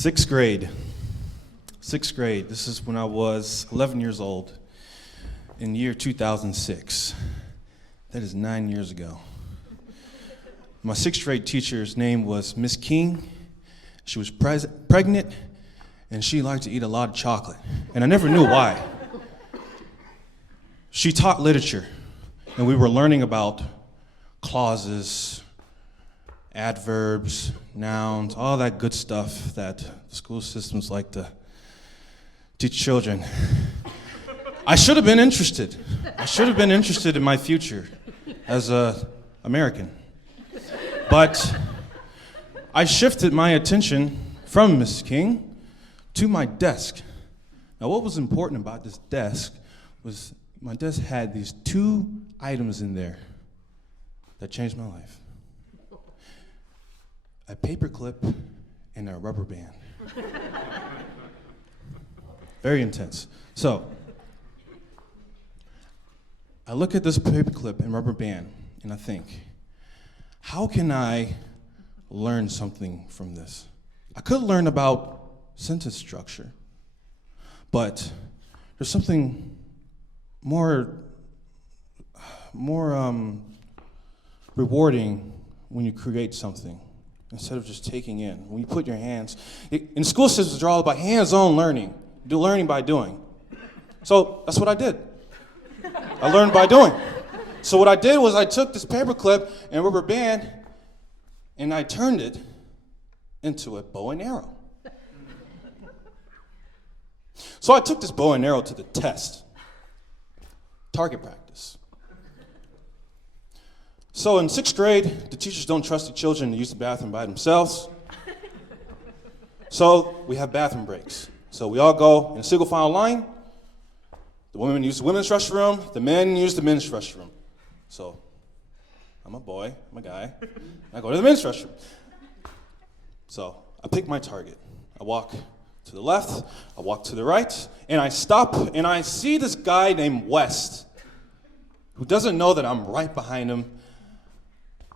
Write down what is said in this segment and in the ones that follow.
Sixth grade. This is when I was 11 years old in year 2006. That is 9 years ago. My sixth grade teacher's name was Miss King. She was pregnant, and she liked to eat a lot of chocolate. And I never knew why. She taught literature, and we were learning about clauses, adverbs, nouns, all that good stuff that school systems like to teach children. I should have been interested. I should have been interested in my future as an American. But I shifted my attention from Miss King to my desk. Now, what was important about this desk was my desk had these two items in there that changed my life. A paperclip and a rubber band. Very intense. So, I look at this paperclip and rubber band and I think, how can I learn something from this? I could learn about sentence structure, but there's something more rewarding when you create something instead of just taking in. When you put your hands, in school systems, they're all about hands-on learning. Do learning by doing. So that's what I did. I learned by doing. So what I did was I took this paperclip and rubber band and I turned it into a bow and arrow. So I took this bow and arrow to the test. Target practice. So in sixth grade, the teachers don't trust the children to use the bathroom by themselves. So we have bathroom breaks. So we all go in a single file line. The women use the women's restroom, the men use the men's restroom. So I'm a boy, I'm a guy, I go to the men's restroom. So I pick my target. I walk to the left, I walk to the right, and I stop and I see this guy named West who doesn't know that I'm right behind him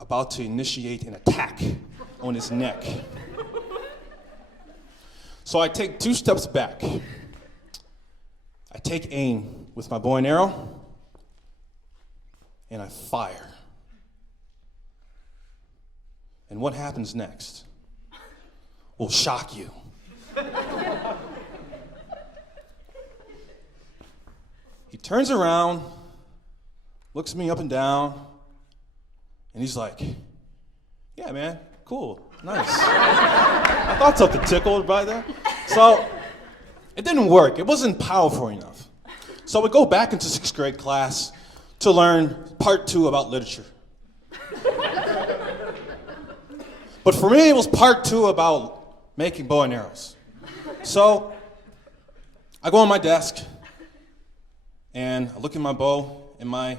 about to initiate an attack on his neck. So I take 2 steps back. I take aim with my bow and arrow, and I fire. And what happens next will shock you. He turns around, looks me up and down, and he's like, yeah, man, cool, nice. I thought something tickled by that. So it didn't work. It wasn't powerful enough. So we go back into sixth grade class to learn part 2 about literature. But for me, it was part 2 about making bow and arrows. So I go on my desk and I look at my bow and my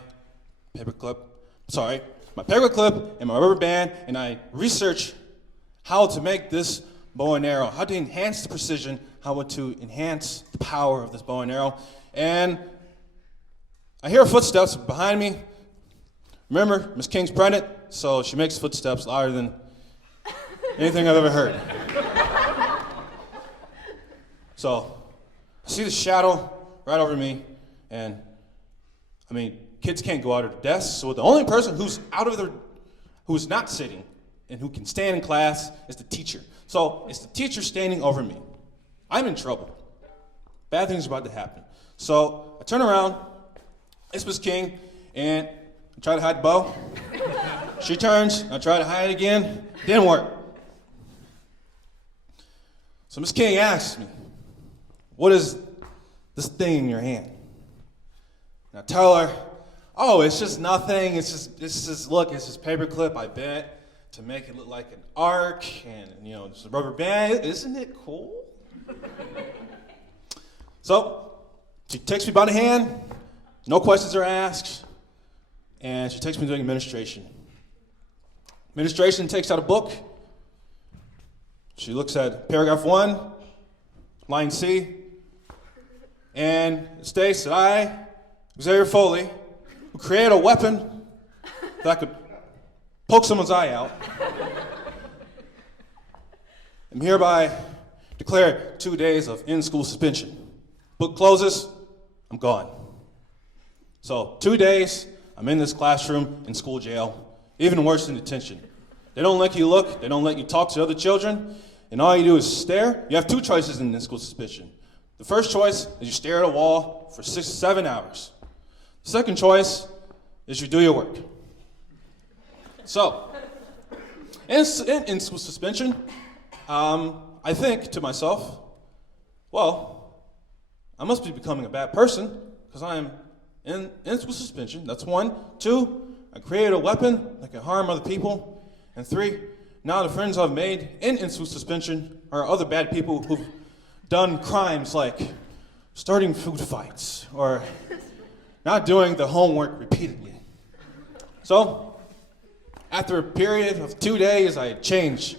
paperclip and my rubber band, and I research how to make this bow and arrow, how to enhance the precision, how to enhance the power of this bow and arrow. And I hear footsteps behind me. Remember, Miss King's pregnant, so she makes footsteps louder than anything I've ever heard. So I see the shadow right over me, and kids can't go out of their desks, so the only person who's not sitting and who can stand in class is the teacher. So it's the teacher standing over me. I'm in trouble. Bad things are about to happen. So I turn around, it's Miss King, and I try to hide the bow. She turns, I try to hide it again, didn't work. So Miss King asks me, what is this thing in your hand? And I tell her, oh, it's just nothing, it's just paperclip I bent to make it look like an arc, and just a rubber band. Isn't it cool? So she takes me by the hand, no questions are asked, and she takes me doing administration. Administration takes out a book. She looks at paragraph 1, line C, and it states that I, Xavier Foley, who created a weapon that could poke someone's eye out, am hereby declare 2 days of in-school suspension. Book closes, I'm gone. So 2 days, I'm in this classroom in school jail, even worse than detention. They don't let you look, they don't let you talk to other children, and all you do is stare. You have two choices in in-school suspension. The first choice is you stare at a wall for 6 to 7 hours. The second choice is you do your work. So, in school suspension, I think to myself, well, I must be becoming a bad person because I am in school suspension. That's one. Two, I created a weapon that can harm other people. And three, now the friends I've made in school suspension are other bad people who've done crimes like starting food fights or not doing the homework repeatedly. So, after a period of 2 days, I changed.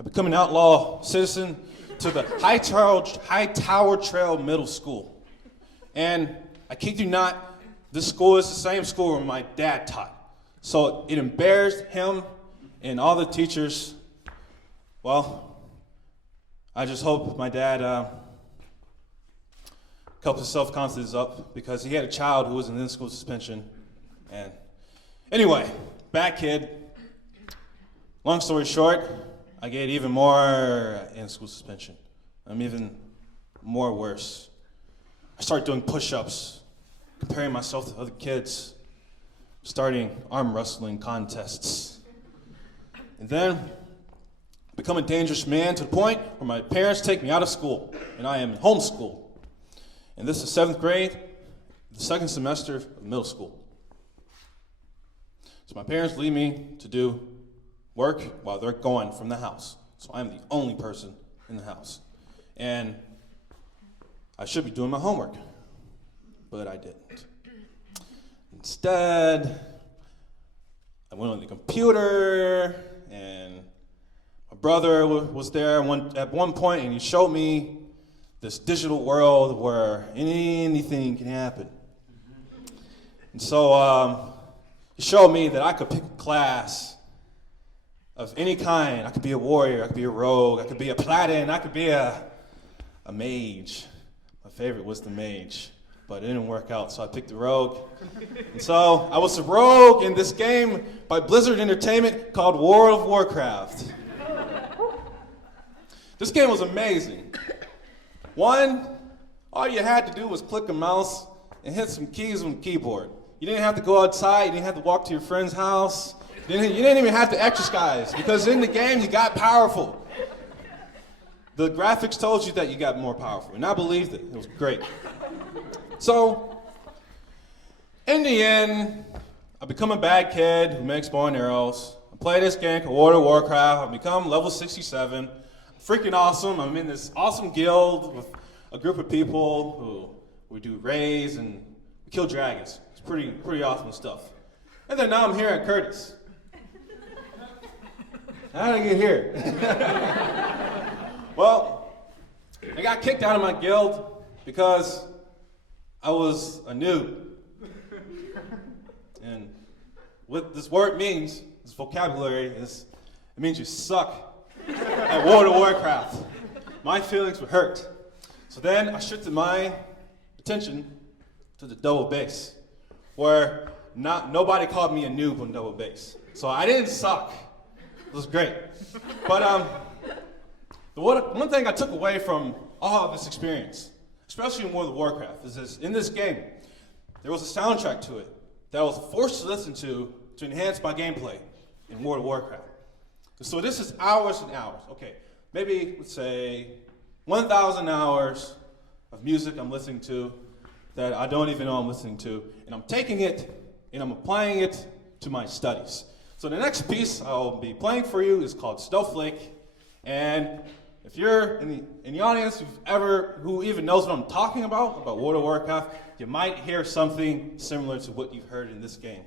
I become an outlaw citizen to the High Tower Trail Middle School. And I kid you not, this school is the same school where my dad taught. So it embarrassed him and all the teachers. Well, I just hope my dad kept his self-confidence up because he had a child who was in school suspension. And anyway, bad kid. Long story short, I get even more in-school suspension. I'm even more worse. I start doing push-ups, comparing myself to other kids, starting arm wrestling contests. And then become a dangerous man to the point where my parents take me out of school, and I am in homeschool. And this is 7th grade, the second semester of middle school. So my parents leave me to do work while they're gone from the house. So I'm the only person in the house. And I should be doing my homework, but I didn't. Instead, I went on the computer, and my brother was there at one point, and he showed me this digital world where anything can happen. And so he showed me that I could pick a class of any kind. I could be a warrior, I could be a rogue, I could be a paladin, I could be a mage. My favorite was the mage, but it didn't work out, so I picked the rogue. And so I was a rogue in this game by Blizzard Entertainment called World of Warcraft. This game was amazing. One, all you had to do was click a mouse and hit some keys on the keyboard. You didn't have to go outside, you didn't have to walk to your friend's house. You didn't even have to exercise because in the game you got powerful. The graphics told you that you got more powerful, and I believed it. It was great. So, in the end, I become a bad kid who makes bow and arrows. I play this game called World of Warcraft. I become level 67. Freaking awesome. I'm in this awesome guild with a group of people who we do raids and we kill dragons. It's pretty awesome stuff. And then now I'm here at Curtis. How did I get here? Well, I got kicked out of my guild because I was a noob. And what this word means, this vocabulary, it means you suck at World of Warcraft. My feelings were hurt. So then I shifted my attention to the double bass, where nobody called me a noob on double bass. So I didn't suck. It was great. But one thing I took away from all of this experience, especially in World of Warcraft, is this: in this game, there was a soundtrack to it that I was forced to listen to enhance my gameplay in World of Warcraft. So this is hours and hours. Okay, maybe let's say 1,000 hours of music I'm listening to that I don't even know I'm listening to, and I'm taking it and I'm applying it to my studies. So the next piece I'll be playing for you is called Snowflake, and if you're in the audience who even knows what I'm talking about World of Warcraft, you might hear something similar to what you've heard in this game.